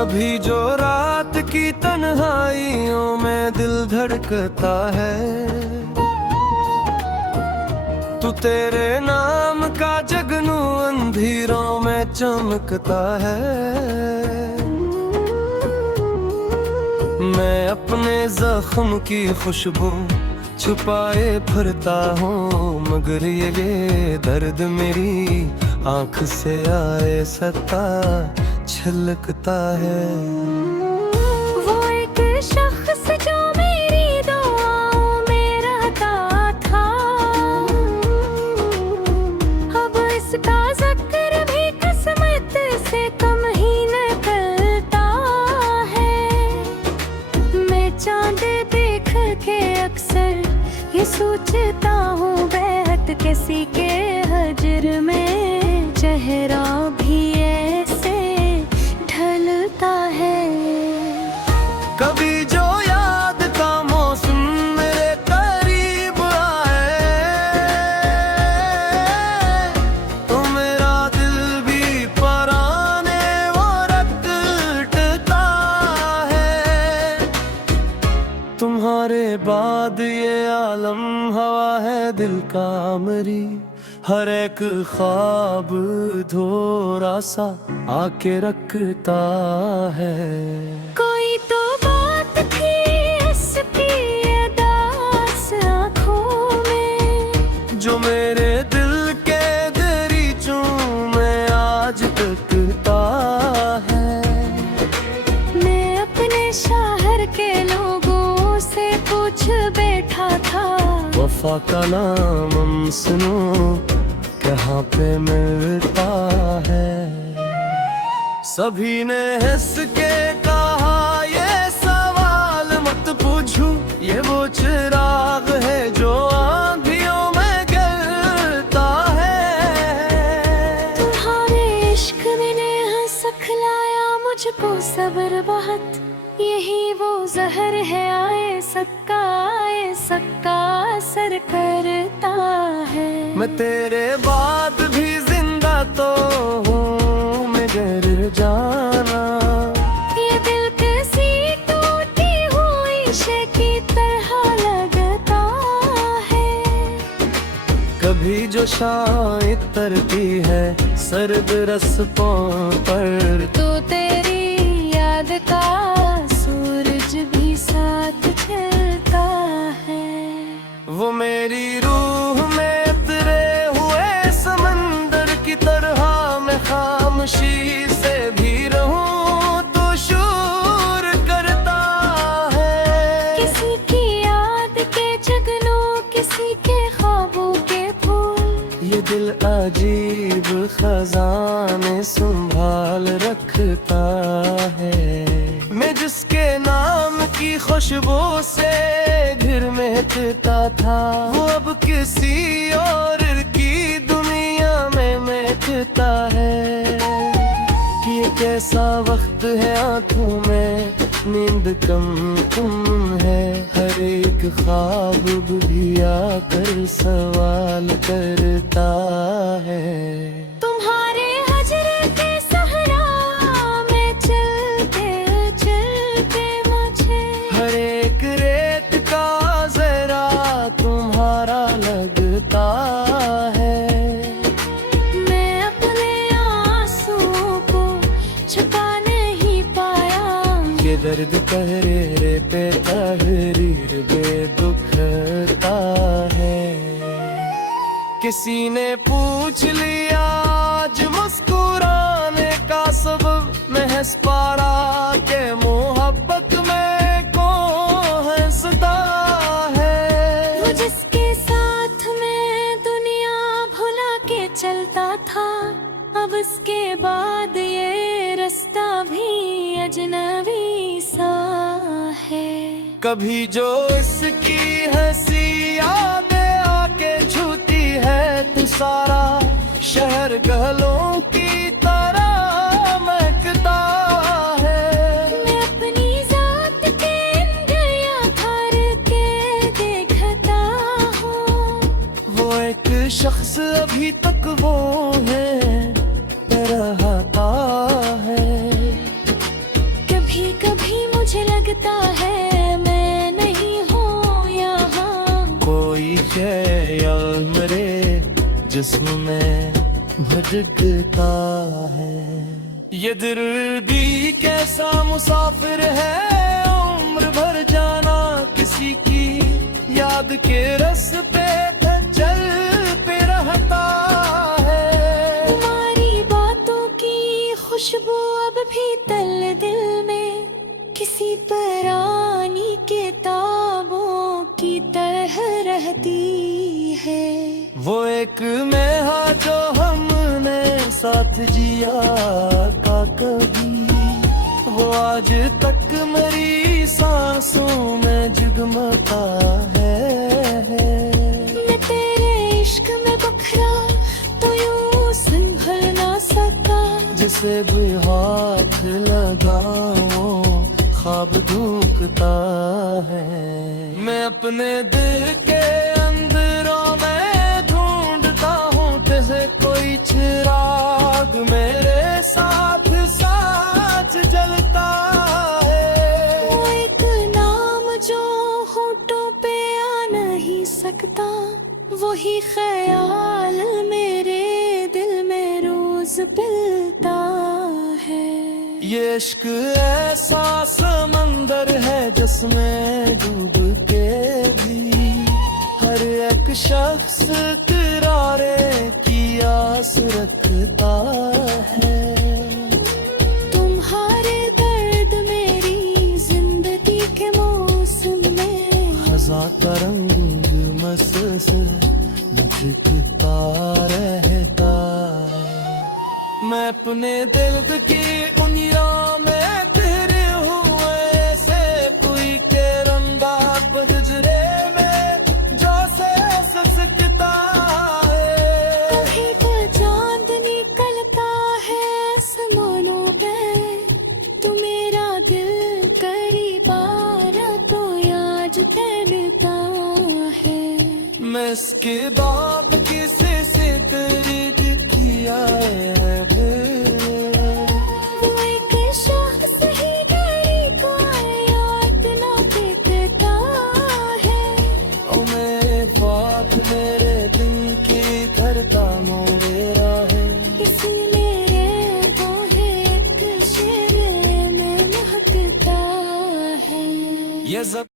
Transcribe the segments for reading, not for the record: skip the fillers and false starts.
कभी जो रात की तन्हाइयों में दिल धड़कता है, तू तेरे नाम का जगनू अंधेरों में चमकता है। मैं अपने जख्म की खुशबू छुपाए फिरता हूँ, मगर ये दर्द मेरी आँख से आए सता छलकता है। वो एक शख्स जो मेरी दुआओं में रहता था, अब इसका जिक्र भी किस्मत से कम ही निकलता है। मैं चांद देख के अक्सर ये सोचता हूँ, बैठ किसी के हजर में चेहरा भी ऐसे ढलता है। कभी जो याद का मौसम मेरे करीब आए, तो मेरा दिल भी पराने वो रटता है। तुम्हारे बाद ये आलम हवा है दिल का मरी, हर एक ख्वाब थोड़ा सा आके रखता है। कोई तो बात थी इसकी उदास आँखों में, जो मेरे दिल के दरीचों में आज तकता है। मैं अपने शहर के लोगों से पूछ बैठा था, वफा का नाम हम सुनो कहाँ पे मिलता है। सभी ने हंस के कहा ये सवाल मत पूछू, ये वो चिराग है जो आंधियों में गलता है। तुम्हारे इश्क ने सिखलाया मुझको सब्र बहुत, यही वो जहर है आए सक्का असर करता है। मैं तेरे बाद भी जिंदा तो हूँ मगर जाना, ये दिल किसी टूटी हुई शे की तरह लगता है। कभी जो शाम तरती है सर्द रस्पों पर, तो तेरी याद का सूरज भी साथ चलता है। वो मेरी रूह में उतरे हुए समंदर की तरह मैं खामोशी से भी रहूं तो शूर करता है। किसी की याद के जगनू, किसी के ख्वाबों के फूल, ये दिल अजीब खजाने संभाल रखता है। मैं जिसके नाम की खुशबू से घर महकता था, वो अब किसी और की दुनिया में महकता है। ये कैसा वक्त है आंखों में नींद कम है, हर एक ख्वाब भी आकर सवाल करता है। तुम्हारे हजर के सहरा में चलते चलते मुझे हर एक रेत का जरा तुम्हारा लगता है। मैं अपने आंसुओं को छुपा नहीं पाया, ये दर्द तहरीर पे तहरीर बेदुखता है। किसी ने पूछ लिया आज मुस्कुराने का सबब, मैं हंस पारा के मोहब्बत में कौन हंसता है। वो जिसके साथ मैं दुनिया भुला के चलता था, अब इसके बाद ये रास्ता भी अजनबी सा है। कभी जो इसकी हंसी यादें आके छूती है, तो सारा शहर गलों की तरह महकता है। मैं अपनी जात के इंद्रियां थार के देखता हूँ, वो एक शख्स अभी तक वो है रहता है। जगता है। ये दिल भी कैसा मुसाफिर है, उम्र भर जाना किसी की याद के रस पे चल पे रहता है। तुम्हारी बातों की खुशबू अब भी तल दिल में किसी पुरानी किताबों की तरह रहती है। वो एक मेहा जो हमने साथ जिया का कभी, वो आज तक मेरी सांसों में जगमगा है। मैं तेरे इश्क में बखरा तो यूं संभल ना सका, जिसे भी हाथ लगाओ ख्वाब धूकता है। मैं अपने दिल के अंदरों में ढूंढता हूँ जैसे कोई चिराग मेरे साथ साथ जलता है। वो एक नाम जो होठों पे आ नहीं सकता, वही ख्याल मेरे दिल में रोज पिलता है। ये इश्क ऐसा समंदर है जिसमें डूब के भी हर एक शख्स किनारे की आस रखता है। तुम्हारे दर्द मेरी जिंदगी के मौसम में खज़ा का रंग मसस मुझकता रहता है। मैं अपने दिल की उंगलियों में तेरे हुए से कोई के रंदा पजरे में जो से ससकता है। कहीं तो चांद निकलता है आसमानों पे, तू मेरा दिल करीब आ रहा तो याद करता है। मैं इसके बाप किसी से तेरी दिखिया है वो एक शख्स ही गाड़ी को याद ना देता है। ओ मेरे बाप मेरे दिल की करता मेरा है। इसलिए वो है एक शेर में महकता है। ये सब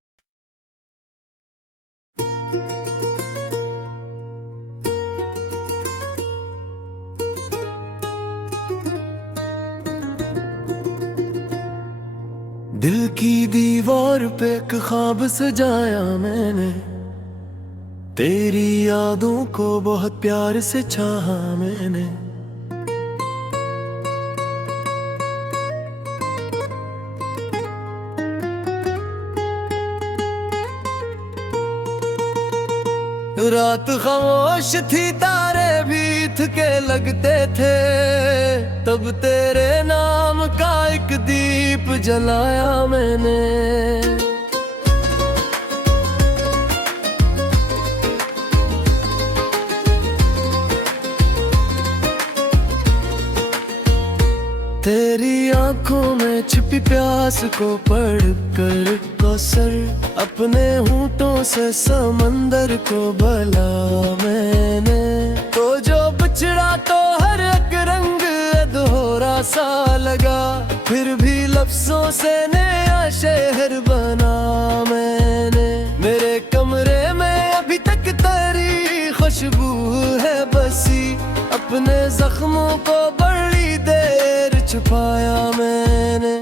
दिल की दीवार पे एक ख्वाब सजाया मैंने, तेरी यादों को बहुत प्यार से चाहा मैंने। रात खामोश थी तारे भी थके लगते थे, तब तेरे नाम का एक दीप जलाया मैंने। तेरी आंखों में छिपी प्यास को पढ़कर कौसर अपने होंठों से समंदर को भला मैंने। तो जो बिछड़ा तो हर एक रंग अधूरा सा लगा, फिर भी लफ्जों से नया शहर बना मैंने। मेरे कमरे में अभी तक तेरी खुशबू है बसी, अपने जख्मों को बड़ी देर छुपाया मैंने।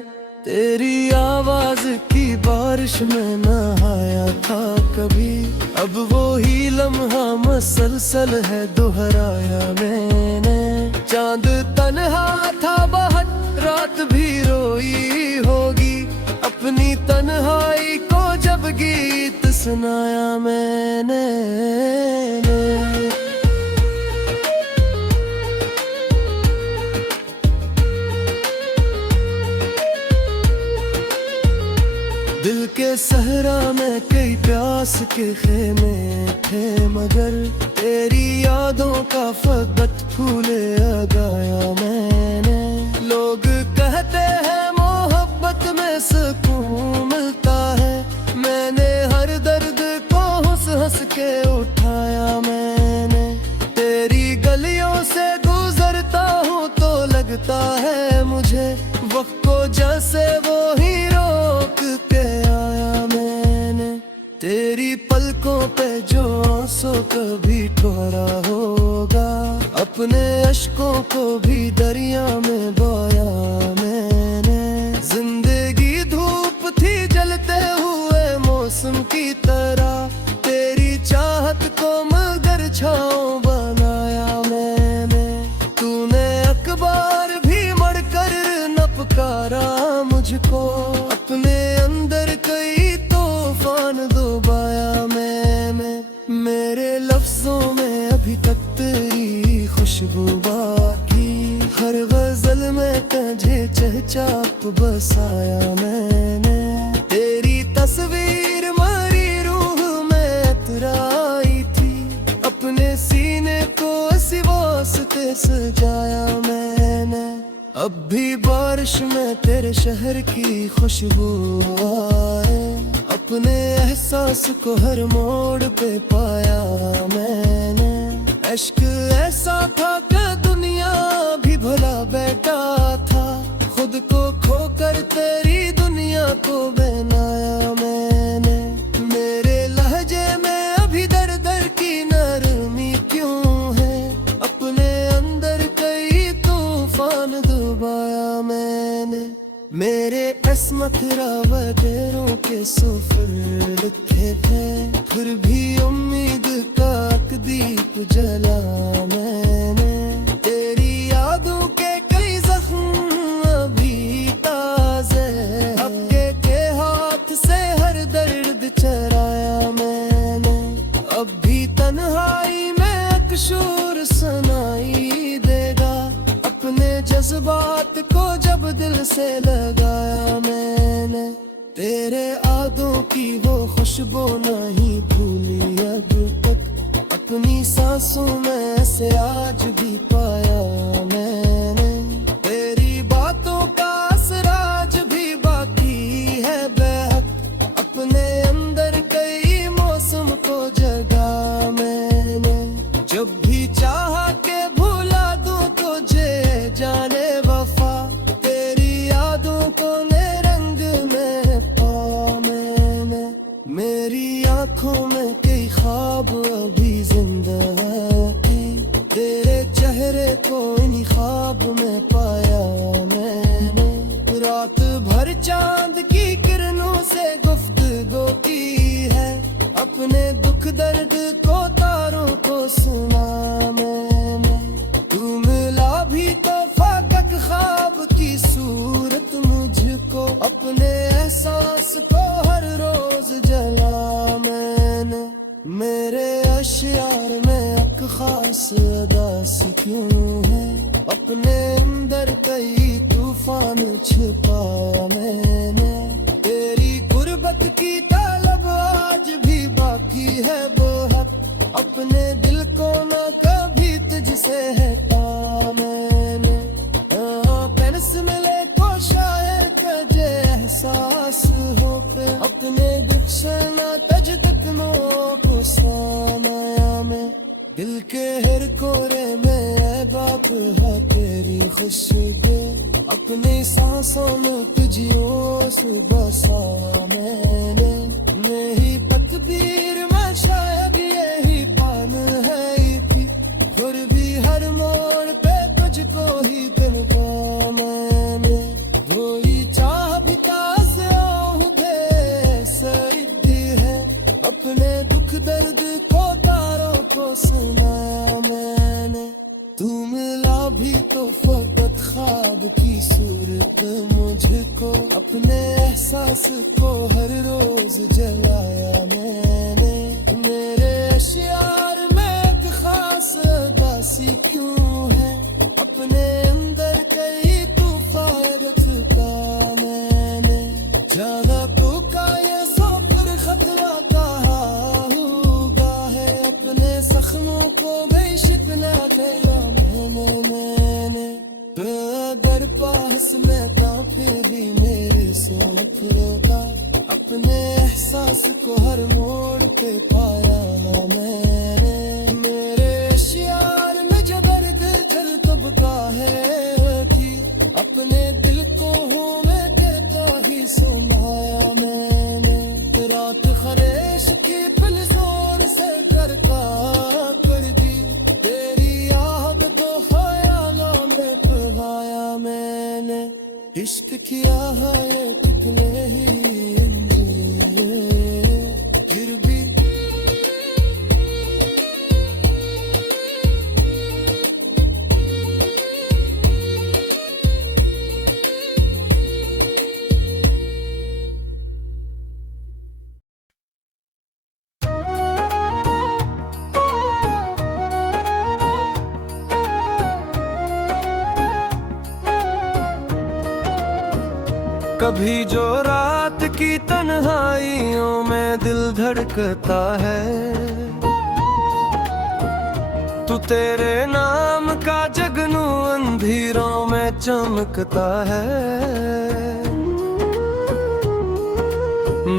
तेरी आवाज की बारिश में नहाया था कभी, अब वो ही लम्हा मसलसल है दोहराया मैंने। चांद तन्हा था बहुत रात भी रोई होगी, अपनी तन्हाई को जब गीत सुनाया मैंने। दिल के सहरा में कई प्यास के खेमे थे, मगर तेरी यादों का फकत फूले लगाया मैंने। लोग कहते हैं मोहब्बत में सुकून मिलता है, मैंने हर दर्द को हंस हंस के उठाया मैंने। तेरी गलियों से गुजरते से वो ही रोक के आया मैंने। तेरी पलकों पे जो आंसू कभी ठोरा होगा, अपने अश्कों को भी दरिया में बोया मैंने। जिंदगी धूप थी जलते हुए मौसम की तरह, तेरी चाहत को मगर छाँव बनाया मैंने। तूने अखबार भी मड़कर न पुकारा मुझको, अपने अंदर कई तूफान डुबाया मैंने। मेरे लफ्जों में अभी तक तेरी खुशबू बाकी, हर गजल में तुझे चहचाप बसाया मैंने। तेरी तस्वीर मरी रूह में इतराई थी, अपने सीने को इसी वास्ते सजाया मैंने। अब भी बारिश में तेरे शहर की खुशबू आए, अपने एहसास को हर मोड़ पे पाया मैंने। इश्क ऐसा था कि दुनिया भी भुला बैठा था, खुद को खोकर तेरी दुनिया को बनाया मैंने। मेरे लहजे में अभी दर दर की नरमी क्यों है, अपने अंदर कई तूफान डुबाया मैंने। मेरे किस्मत रावटेरों के सफर लिखे थे, फिर भी उम्मीद का एक दीप जला मैंने। तेरी यादों के कई जख्म अभी ताजे, आपके के हाथ से हर दर्द चराया मैंने। अब भी तन्हाई में एक शोर सुनाई देगा, अपने जज्बात को जब दिल से लगाया मैंने। तेरे यादों की वो खुशबू नहीं भूली अब तक, अपनी सांसों में से आज भी पाया मैंने। तेरी बातों का असर आज भी बाकी है बेहद, अपने अंदर कई मौसम को जगा मैंने। जब भी चाहा के भुला दूं तुझे जाने वफा, तेरी यादों को नए रंग में पा मैंने। मेरी आंखों में कई ख्वाब अभी जिंदा है, तेरे चेहरे को इन्हीं ख्वाब में पाया मैंने। रात भर चांद की किरणों से गुफ्तगू की है, अपने दुख दर्द को तारों को सुना मैंने। तू मिला भी तो फाकक ख्वाब की सूरत मुझको, अपने एहसास को हर रोज जला मैंने। मेरे अशियार में एक खास अदास क्यों है, अपने अंदर कई तूफान छिपाया मैंने। तेरी गुर्बत की तलब आज भी बाकी है बहुत, अपने दिल को न कभी तुझसे हटा मैंने। पेंस मिले तो शायद तुझे एहसास हो पे, अपने दुख से न तज तकनो को सानाया में। दिल के हर कोरे में है बात है तेरी खुशबू, अपनी सांसों में तुझियों से बसा मैंने। मेरी तकदीर में शायद यही पान है थी, फिर भी हर मोड़ पे तुझको ही तनका मैंने। वही चाह भी तास सही है, अपने दुख दर्द को तारों को सुनाया मैंने। तू मिला भी तो फकत ख्वाब की सूरत मुझको, अपने एहसास को हर रोज जलाया मैंने। मेरे अशियार में एक खास उदासी क्यों है, अपने अंदर कई तूफान रखता मैंने। ज्यादा तो का ये सफर खतरा कहा होगा है, अपने जख्मों को बेशिकना कहला मैंने। अगर पास में था फिर भी मेरे से नफरता, अपने एहसास को हर मोड़ पे पाया मैंने। मेरे शियार में जो दर्द जल तबका है थी, अपने दिल को हूँ मैं के रात खरेश की फिल जोर से करका कर दी, तेरी याद तो ख्यालों में पगाया मैंने, इश्क किया है ये कितने ही फिर भी कभी जो रात की तन्हाइयों में दिल धड़कता है, तू तेरे नाम का जगनू अंधेरों में चमकता है।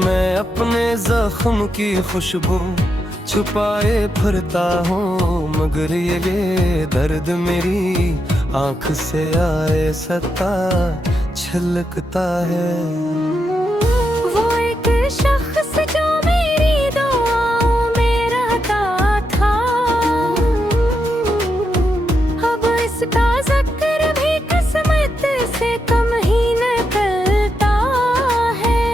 मैं अपने जख्म की खुशबू छुपाए फिरता हूँ, मगर ये दर्द मेरी आँख से आए सता छलकता है। वो एक शख्स जो मेरी दुआओं में रहता था, अब इसका जिक्र भी किस्मत से कम ही निकलता है।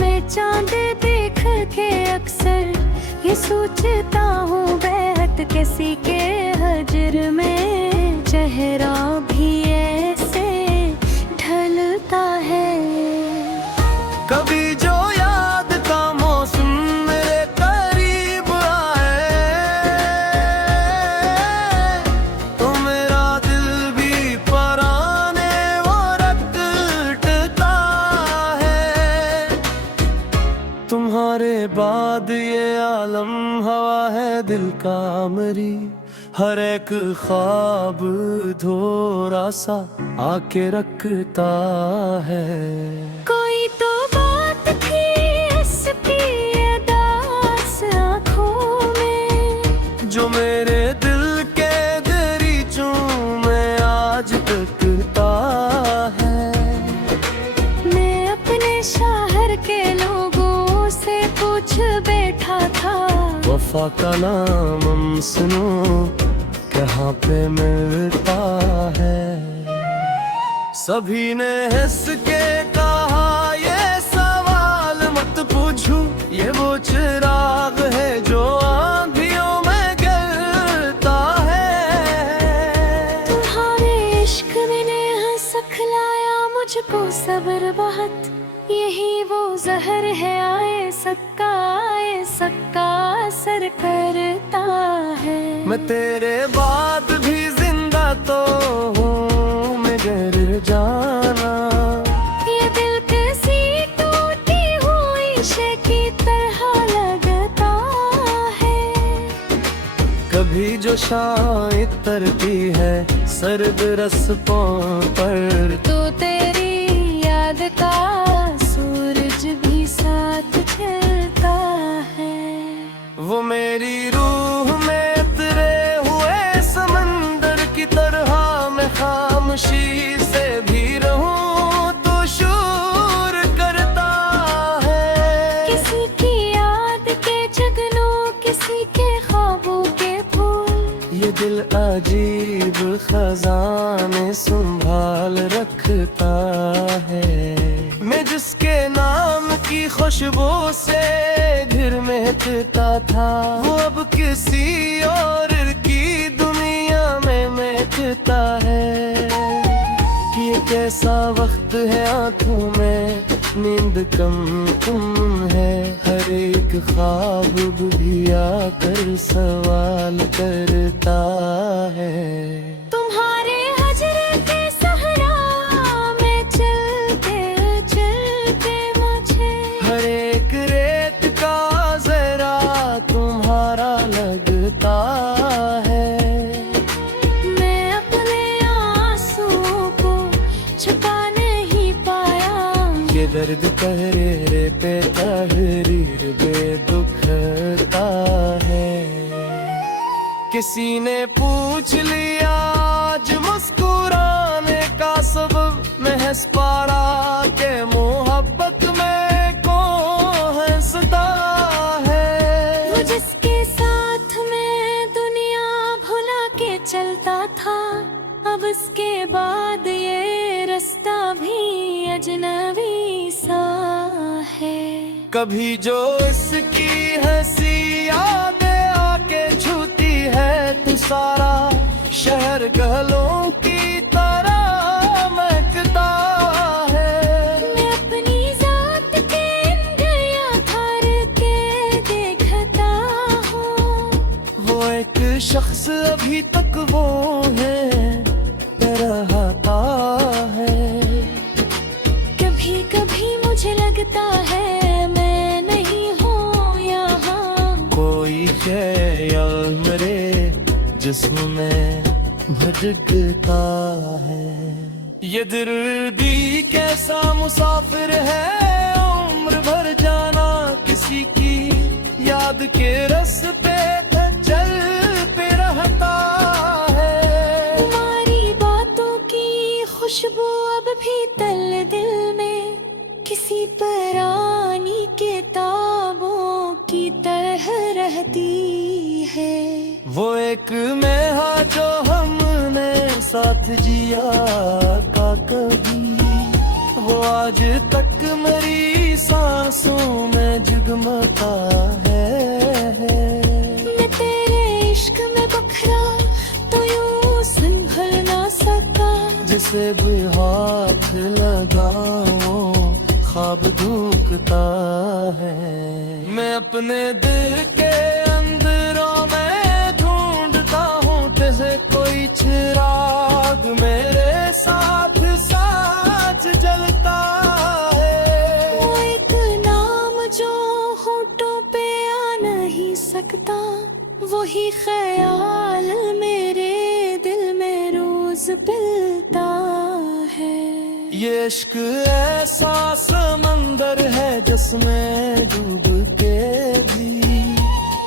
मैं चांद देख के अक्सर ये सोचता हूँ, बेहद किसी के हजर में चेहरा भी ऐसे ढलता है। कभी जो याद का मौसम मेरे करीब आए, तो मेरा दिल भी पराने वो रटता है। तुम्हारे बाद ये आलम हवा है दिल का मरी, हर एक ख्वाब थोड़ा सा आके रखता है। कोई तो बात थी इसकी अदास आँखों में, जो मेरे दिल के दरीचों में आज तकता है। मैं अपने शहर के लोगों से पूछ बैठा था, वफा का नाम सुनो कहाँ पे मिलता है। सभी ने हंस के कहा ये सवाल मत पूछूं, ये वो चिराग है जो आंधियों में गिरता है। तुम्हारे इश्क ने सिखलाया मुझको सब्र बहुत, यही वो जहर है आए सक्का असर करता है। मैं तेरे बाद भी जिंदा तो हूँ मगर जाना, ये दिल किसी टूटी हुई शे की तरह लगता है। कभी जो शाम तरती है सर्द रस्पों पर, तो तेरी याद का सूरज भी साथ चलता है। वो मेरी रूह में उतरे हुए समंदर की तरह, मैं खामोशी से भी रहूं तो शोर करता है। किसी की याद के जगनों, किसी के ख्वाबों के फूल, ये दिल अजीब खजाने संभाल रखता है। मैं जिसके नाम की खुशबू से घर महकता था, वो अब किसी और की दुनिया में महकता है। ये कैसा वक्त है आंखों में नींद कम है, हर एक ख्वाब भी आकर सवाल करता है। तुम्हारे हजर के सहरा में चलते चलते मुझे हर एक रेत का जरा तुम्हारा लगता है। मैं अपने आंसुओं को छुपा नहीं पाया, ये दर्द कहरे पे तहरीर बेदुखता है। किसी ने पूछ लिया आज मुस्कुराने का सबब, महज पारा के मोहब्बत में कौन कभी जो इसकी हंसी यादें आके छूती है तो सारा शहर गलों की तरह महकता है। मैं अपनी जात के दरिया धार के देखता हूँ, वो एक शख्स अभी तक वो है रहता है। कभी कभी मुझे लगता है मैं नहीं हूँ यहाँ, कोई ख्याल मेरे जिस्म में भटकता है। ये दिल भी कैसा मुसाफिर है, उम्र भर जाना किसी की याद के रास्ते चल पे रहता है। तुम्हारी बातों की खुशबू अब भी तल दिल में किसी पुरानी किताबों की तरह रहती है। वो एक मेहा जो हमने साथ जिया का कभी, वो आज तक मेरी सांसों में जगमगा है। मैं तेरे इश्क में बखरा तो यूं संभल ना सका, जिसे भी हाथ लगाओ ख्वाब धुकता है। मैं अपने दिल के अंदरों में ढूंढता हूँ जैसे कोई चिराग मेरे साथ साथ जलता है। वो एक नाम जो होठों पे आ नहीं सकता, वही ख्याल मेरे दिल में रोज पिलता है। ये इश्क ऐसा समंदर है जिसमें डूब के भी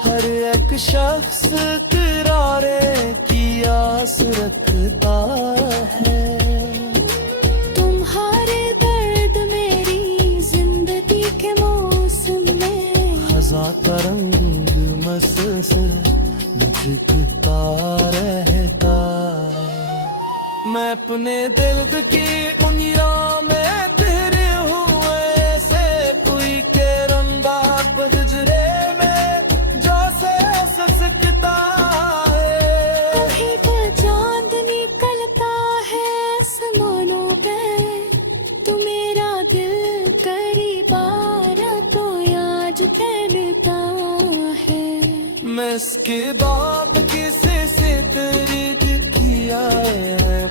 हर एक शख्स किनारे की आस रखता है। तुम्हारे दर्द मेरी जिंदगी के मौसम में खज़ा का रंग मस्त निखरता रहता है। मैं अपने दिल की उंगलियों में तेरे हुए से कोई के रंदा बजरे में जो से ससकता है। कहीं पर चांद निकलता है आसमानों पे, तू मेरा दिल करीब आ रहा तो याद करता है। मैं इसके बाद किसी से तेरी दिखी आए